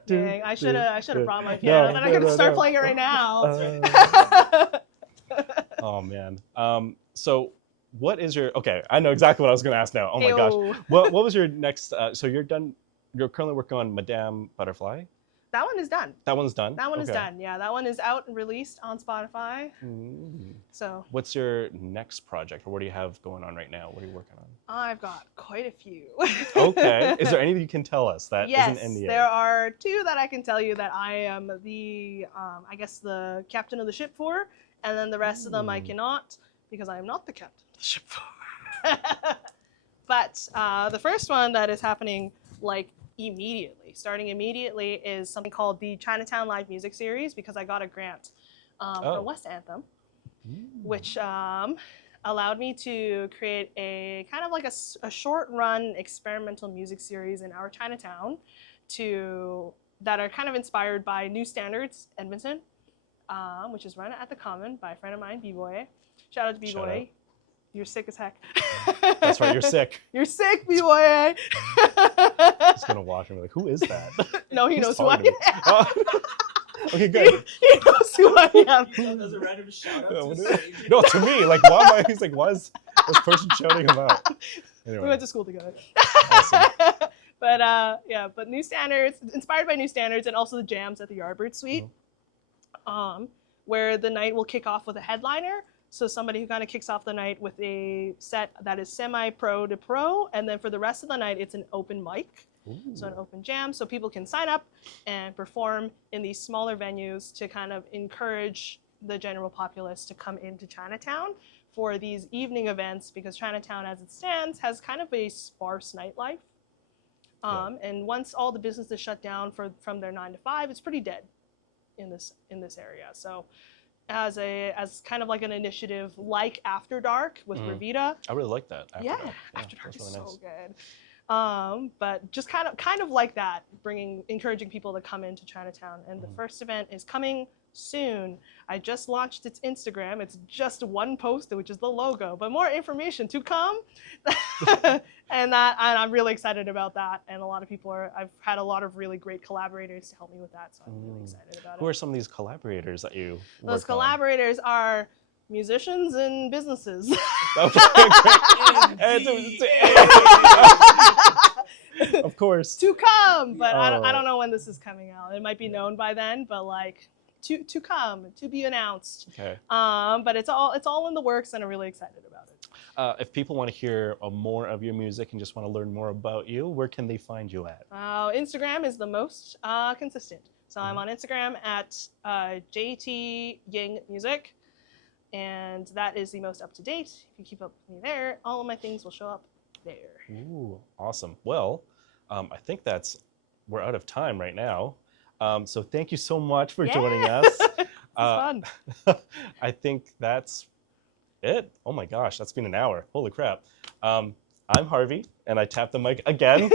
Dang, I should have brought my piano. Then I could start playing it right now. Oh man. So what is your? Okay, I know exactly what I was going to ask now. Oh my gosh. What was your next? So you're done. You're currently working on Madame Butterfly. That one is done. That one's done? That one is done, yeah. That one is out and released on Spotify. So. What's your next project, or what do you have going on right now? What are you working on? I've got quite a few. Okay. Is there anything you can tell us that isn't NDA? Yes, there are two that I can tell you that I am the, I guess the captain of the ship for, and then the rest of them I cannot, because I am not the captain of the ship for. But the first one that is happening, like, starting immediately, is something called the Chinatown Live Music Series, because I got a grant from West Anthem, which allowed me to create a kind of like a short run experimental music series in our Chinatown that are kind of inspired by New Standards Edmonton, which is run at the Common by a friend of mine, B-Boy. Shout out to B-Boy. You're sick as heck. That's right, you're sick. You're sick, B-Boy. Just gonna watch him like, who is that? No, he knows who I am. Okay, good. He knows who I am. That was a random shout out to No, to me, like, why am I? He's like, why is this person shouting him out? Anyway. We went to school together. Awesome. But New Standards, inspired by New Standards, and also the jams at the Yardbird Suite, where the night will kick off with a headliner. So somebody who kind of kicks off the night with a set that is semi-pro to pro, and then for the rest of the night, it's an open mic. Ooh. So an open jam, so people can sign up and perform in these smaller venues to kind of encourage the general populace to come into Chinatown for these evening events, because Chinatown, as it stands, has kind of a sparse nightlife. And once all the businesses shut down from their 9 to 5, it's pretty dead in this area. So as kind of like an initiative like After Dark with Revita. I really like that. After Dark is really so nice. good. But just kind of like that, encouraging people to come into Chinatown. And the first event is coming soon. I just launched its Instagram. It's just one post, which is the logo, but more information to come. and I'm really excited about that. And a lot of people I've had a lot of really great collaborators to help me with that, so I'm really excited about it. Who are some of these collaborators that you Those collaborators are musicians and businesses. Okay, great. Of course. To come, but I don't know when this is coming out. It might be known by then, but like to come, to be announced. Okay. But it's all in the works, and I'm really excited about it. If people want to hear more of your music and just want to learn more about you, where can they find you at? Instagram is the most consistent. So I'm on Instagram at JT Ying Music, and that is the most up to date. If you keep up with me there, all of my things will show up there. Ooh, awesome. Well, I think we're out of time right now. So thank you so much for joining us. It's fun. I think that's it. Oh my gosh, that's been an hour. Holy crap. I'm Harvey, and I tapped the mic again.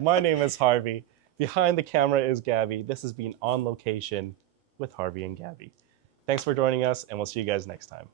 My name is Harvey. Behind the camera is Gabby. This has been On Location with Harvey and Gabby. Thanks for joining us, and we'll see you guys next time.